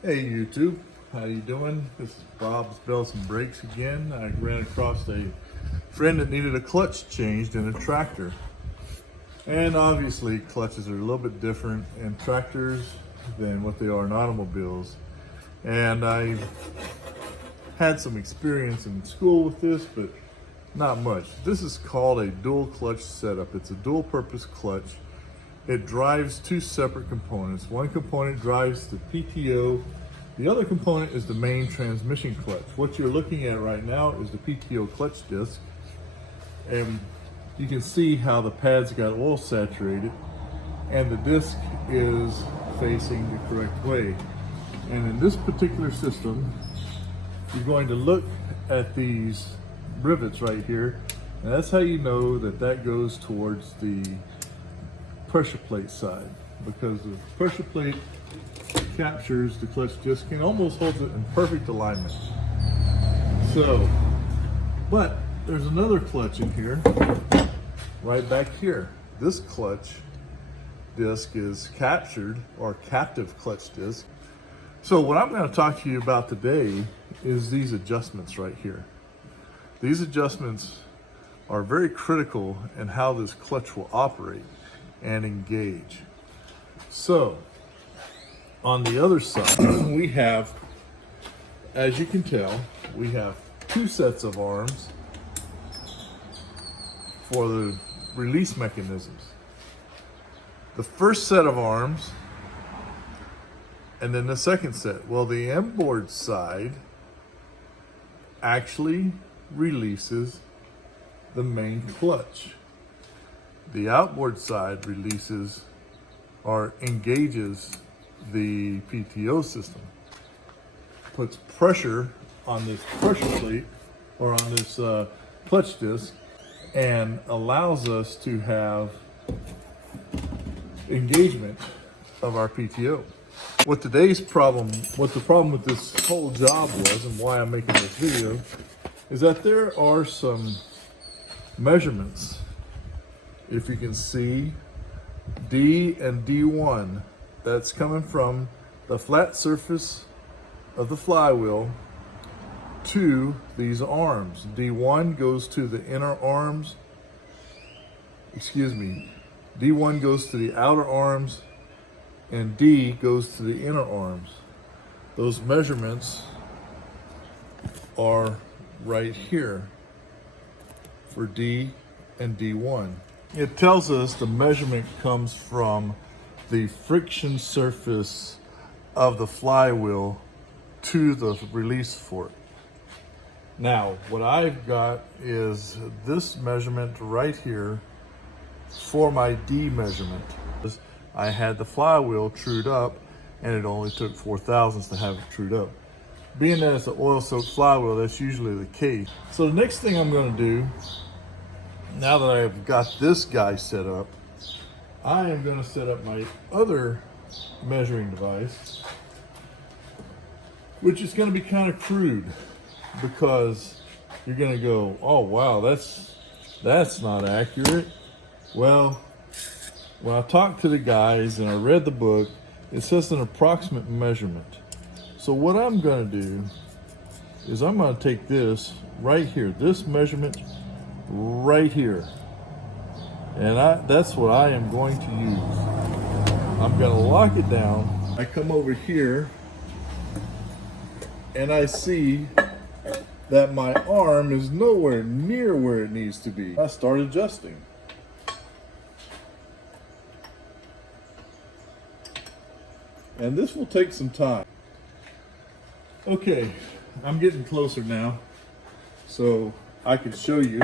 Hey YouTube, how you doing? This is Bob's Belts and Brakes again. I ran across a friend that needed a clutch changed in a tractor. And obviously clutches are a little bit different in tractors than what they are in automobiles. And I had some experience in school with this, but not much. This is called a dual clutch setup. It's a dual purpose clutch. It drives two separate components. One component drives the PTO. The other component is the main transmission clutch. What you're looking at right now is the PTO clutch disc. And you can see how the pads got oil saturated and the disc is facing the correct way. And in this particular system, you're going to look at these rivets right here. And that's how you know that that goes towards the pressure plate side, because the pressure plate captures the clutch disc and almost holds it in perfect alignment. So, but there's another clutch in here, right back here. This clutch disc is captured, or captive clutch disc. So what I'm going to talk to you about today is these adjustments right here. These adjustments are very critical in how this clutch will operate and engage. So on the other side, we have, as you can tell, we have two sets of arms for the release mechanisms. The first set of arms and then the second set. Well, the inboard side actually releases the main clutch. The outboard side releases or engages the PTO system, puts pressure on this pressure plate or on this clutch disc, and allows us to have engagement of our PTO. What the problem with this whole job was, and why I'm making this video, is that there are some measurements. If you can see D and D1, that's coming from the flat surface of the flywheel to these arms. D1 goes to the inner arms, D1 goes to the outer arms, and D goes to the inner arms. Those measurements are right here for D and D1. It tells us the measurement comes from the friction surface of the flywheel to the release fork. Now, what I've got is this measurement right here for my D measurement. I had the flywheel trued up, and it only took 4/1000 to have it trued up. Being that it's an oil-soaked flywheel, that's usually the case. So the next thing I'm going to do, now that I've got this guy set up, I am going to set up my other measuring device, which is going to be kind of crude, because you're going to go, oh wow, that's not accurate. Well, when I talked to the guys and I read the book, it says an approximate measurement. So what I'm going to do is I'm going to take this right here, this measurement right here, and that's what I am going to use. I'm going to lock it down. I come over here and I see that my arm is nowhere near where it needs to be. I start adjusting. And this will take some time. Okay, I'm getting closer now, so I can show you.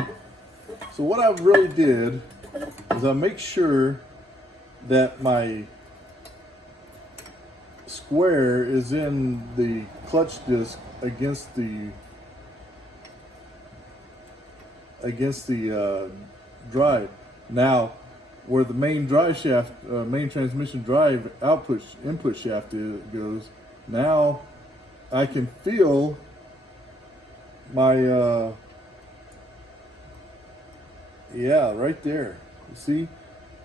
So what I really did is I make sure that my square is in the clutch disc against the drive. Now, where the main drive shaft, main transmission drive input shaft goes, now I can feel my yeah, right there. You see,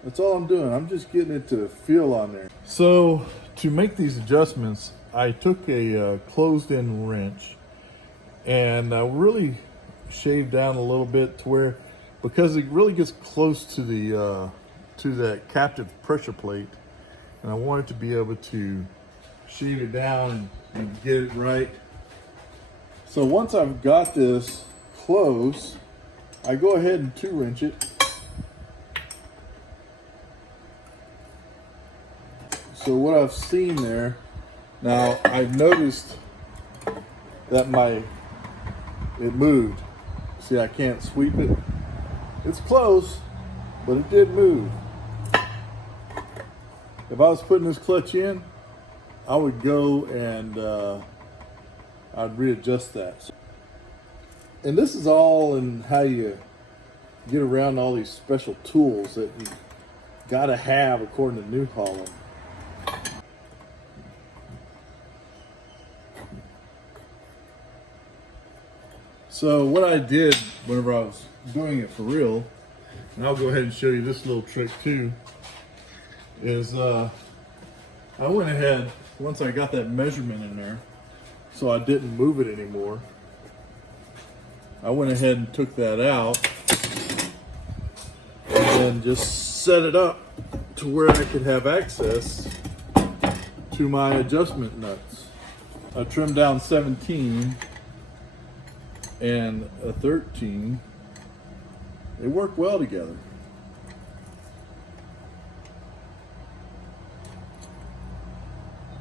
that's all I'm doing. I'm just getting it to feel on there. So to make these adjustments, I took a closed-in wrench and I really shaved down a little bit to where, because it really gets close to the to that captive pressure plate, and I wanted to be able to shave it down and get it right. So once I've got this close, I go ahead and 2-wrench it. So what I've seen there, now I've noticed that it moved. See, I can't sweep it. It's close, but it did move. If I was putting this clutch in, I would go and I'd readjust that. And this is all in how you get around all these special tools that you gotta have according to New Holland. So what I did whenever I was doing it for real, and I'll go ahead and show you this little trick too, is I went ahead, once I got that measurement in there, so I didn't move it anymore, I went ahead and took that out and then just set it up to where I could have access to my adjustment nuts. I trimmed down 17 and a 13. They work well together.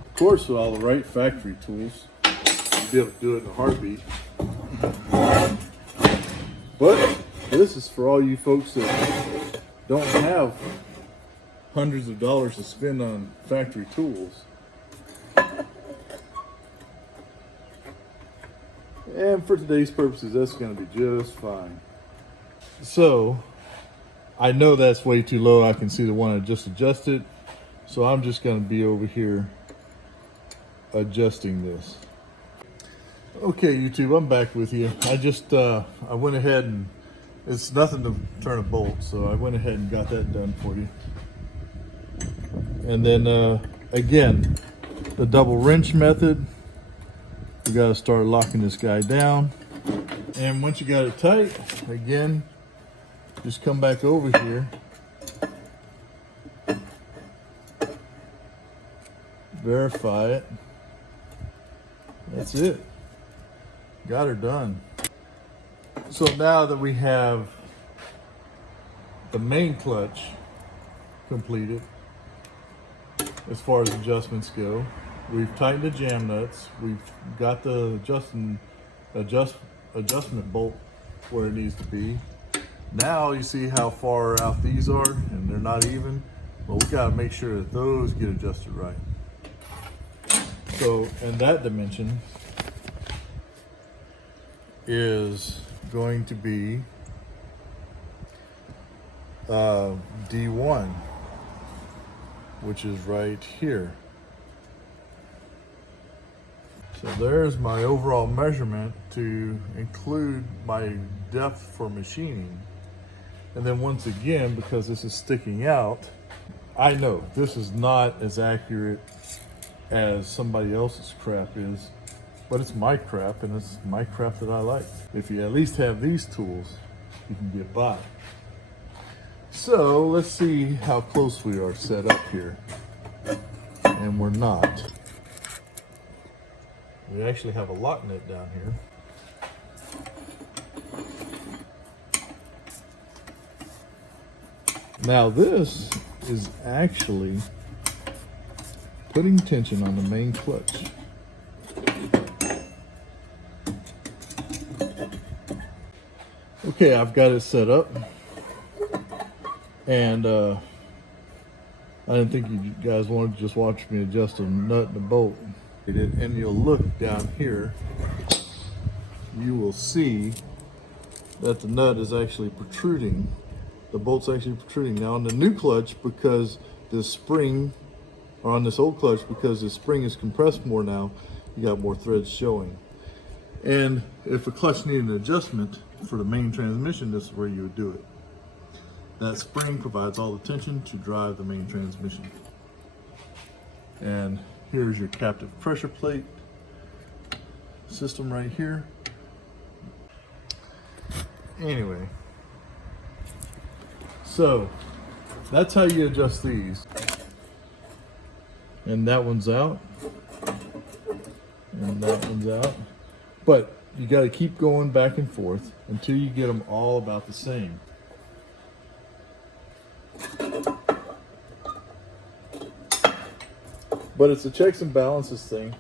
Of course, with all the right factory tools, you'll be able to do it in a heartbeat. But this is for all you folks that don't have hundreds of dollars to spend on factory tools. And for today's purposes, that's going to be just fine. So, I know that's way too low. I can see the one I just adjusted. So I'm just going to be over here adjusting this. Okay, YouTube, I'm back with you. I went ahead and, it's nothing to turn a bolt, so I went ahead and got that done for you. And then, again, the double wrench method. We got to start locking this guy down. And once you got it tight, again, just come back over here. Verify it. That's it. Got her done. So now that we have the main clutch completed, as far as adjustments go, we've tightened the jam nuts. We've got the adjustment bolt where it needs to be. Now you see how far out these are, and they're not even. Well, we got to make sure that those get adjusted right. So, and that dimension is going to be D1, which is right here. So there's my overall measurement to include my depth for machining. And then once again, because this is sticking out, I know this is not as accurate as somebody else's crap is, but it's my crap, and it's my crap that I like. If you at least have these tools, you can get by. So let's see how close we are set up here. And we're not. We actually have a lock nut down here. Now this is actually putting tension on the main clutch. Okay, I've got it set up, and I didn't think you guys wanted to just watch me adjust a nut and a bolt. And you'll look down here, you will see that the nut is actually protruding. The bolt's actually protruding. Now on the new clutch, because the spring, or on this old clutch, because the spring is compressed more now, you got more threads showing. And if a clutch needed an adjustment for the main transmission, this is where you would do it. That spring provides all the tension to drive the main transmission. And here's your captive pressure plate system right here. Anyway, so that's how you adjust these. And that one's out. And that one's out. But you got to keep going back and forth until you get them all about the same. But it's a checks and balances thing.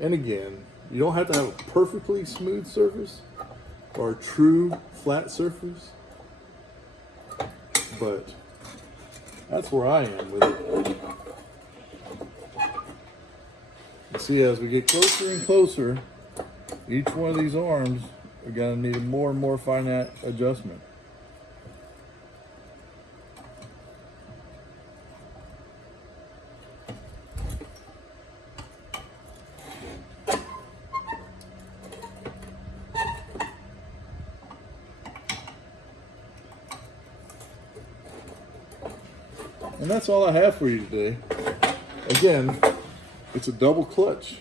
And again, you don't have to have a perfectly smooth surface or a true flat surface. But that's where I am with it. You see, as we get closer and closer, each one of these arms are going to need a more and more finite adjustment. And that's all I have for you today. Again, it's a double clutch.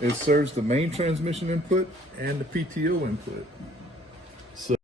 It serves the main transmission input and the PTO input. So